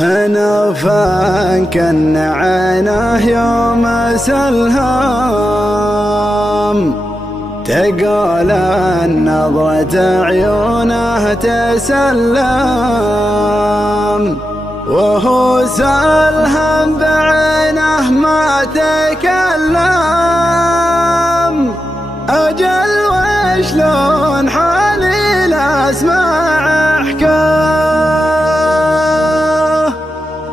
هنوفا كن عينه يوم سلهام، تقول النظرة عيونه تسلم، وهو سلهم بعينه ما تكلم. أجل وشلون حالي لأسمع حكاه،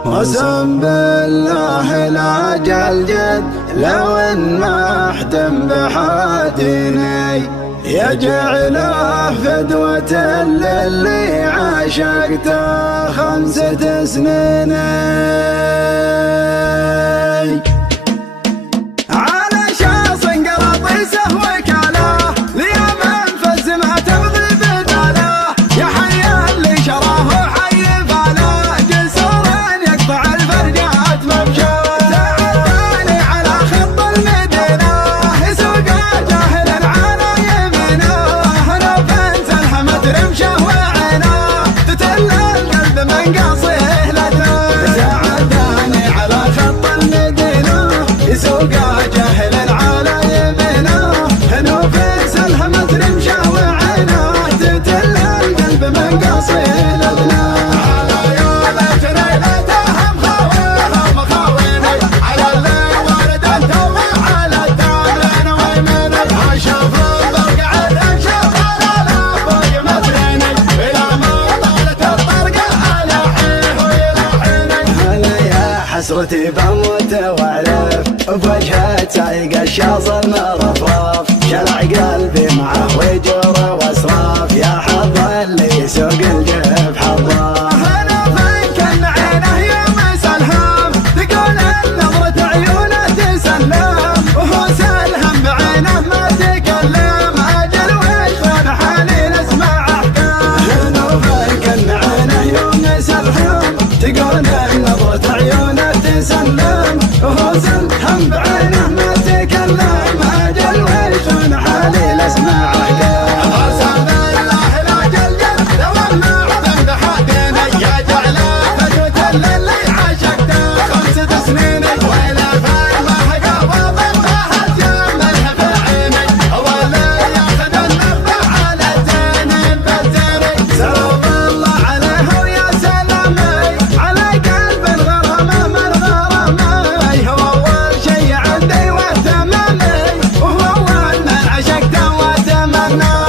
قسم بالله لا جلجل لو ان محتم بحاتيني، يجعله فدوة للي عاشقته 5 سنين. على شخص قراطيسه وكاله ليمن فز ما تبغي بداله، يا حي اللي شراه وحي باله، جسور يقطع الفرجات ممشاه. تعالي على خط المدينة يسوق جاهل على يمينه، نوفا سلهمت رمشه وعينه تتل القلب من قاصيه لدنه. تعالي على خط المدينة يسوق جاهل على يمينه، نوفا سلهمت رمشه وعينه تتل القلب من قاصيه لدنه. حسرتي بموت واعرف بوجهه سايق الشاصل مرفرف، شلع قلبي معه وجور واسراف، يا حظ اللي يسوق الجيب حظه. انا فكن عينه يوم سلهام، تقول النظرة عيونه تسلم، وهو سلهم بعينه ما تكلم. اجل وشلون حالي نسمع احكام، انا فكن عينه يوم سلهام، تقول النظرة عيونه تسلم، وهو سلهم بعينه ما تكلم. اجل وشلون حالي لاسمع احكام. قسم بالله لا جلجل لو ما عدم بحاتيني، يجعله فدوة للي عاشقته 5 سنين. ويلا فما قوض ما هجمله في عيني، هو اللي ياخذ النفع على الزين بالزين. سلام الله عليه ويا سلامي على قلب الغرامة من غرامي، هو أول شي عندي واهتمامي، وهو أول من عشقته واتمناه.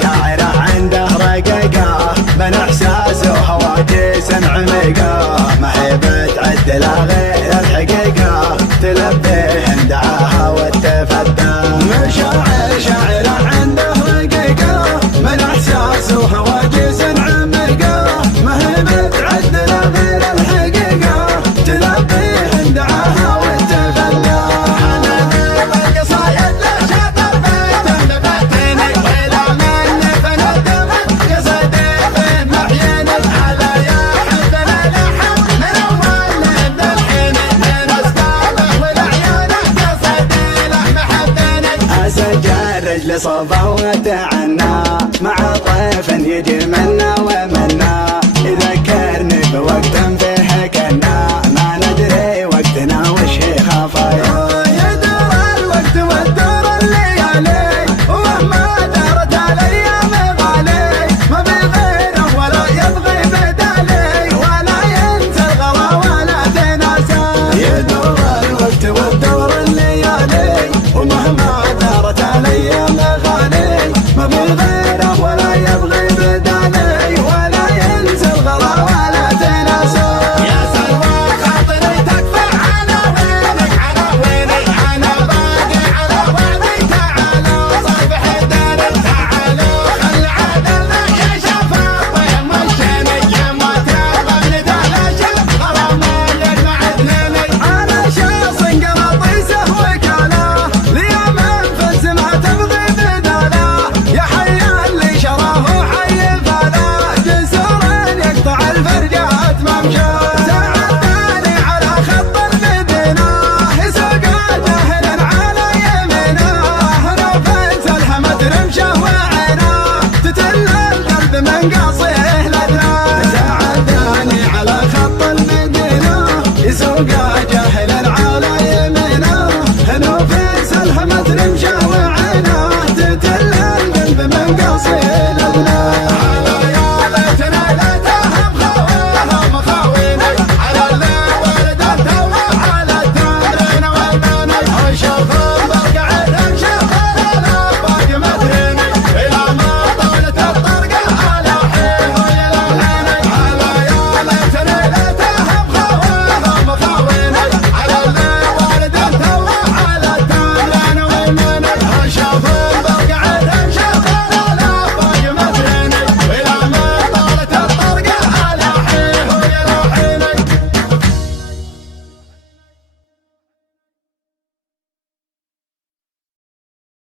شاعره عنده رقيقة من إحساسه وهواجس عميقة، ما هي بتعدل غير الحقيقة، تلبيه دعاها وتفدى. شاعره عنده رقيقة من إحساسه وهواجس عميقة، ما هي بتعدل غير الحقيقة، تلبيه دعاها وتفدى. أنا بالقصايد لشاطر بيته لفتني، وإلى مني فندم قصدي في معيني. على يا حبنا لحم من أول للحين، من أسبابه ولعيونه قصدي له محبني. أسجل رجل صوبه وتعنى مع طيف يجي منا ومنا، يذكرني بوقت فيه كنا ما ندري وقتنا وش هي خفايا. يدور الوقت وتدور الليالي، ومهما دارت الايام غالي، ما بغيره ولا يبغي بدالي، ولا ينسى الغلا ولا تناسى. يدور الوقت وتدور الليالي، ومهما دارت الايام غالي، ما بغيره ولا يبغي بدالي، ولا ينسى الغلا ولا تناسى. يا سلوى خاطري تكفى عناوينك عناويني، انا باقي على وعدي. تعالوا صافح الدار تعالوا خل عدلنا يا شفاف يم الشيني، يما تبغى ندالشة غرامة يجمع اثنيني. على شخص قراطيسه وكاله ليمن فز ما تبغي بداله، يا حي اللي شراه وحي باله، جسور يقطع الفرجات ممشاه. تعالي على خط المدينة يسوق جاهل على يمينه، نوفا سلهمت رمشه وعينه تتل القلب من قاصيه لدنه. تعالي على يبقى جاهل على يمينه نوفيس الهمت نمشى وعينه تتل القلب من قصير ابنه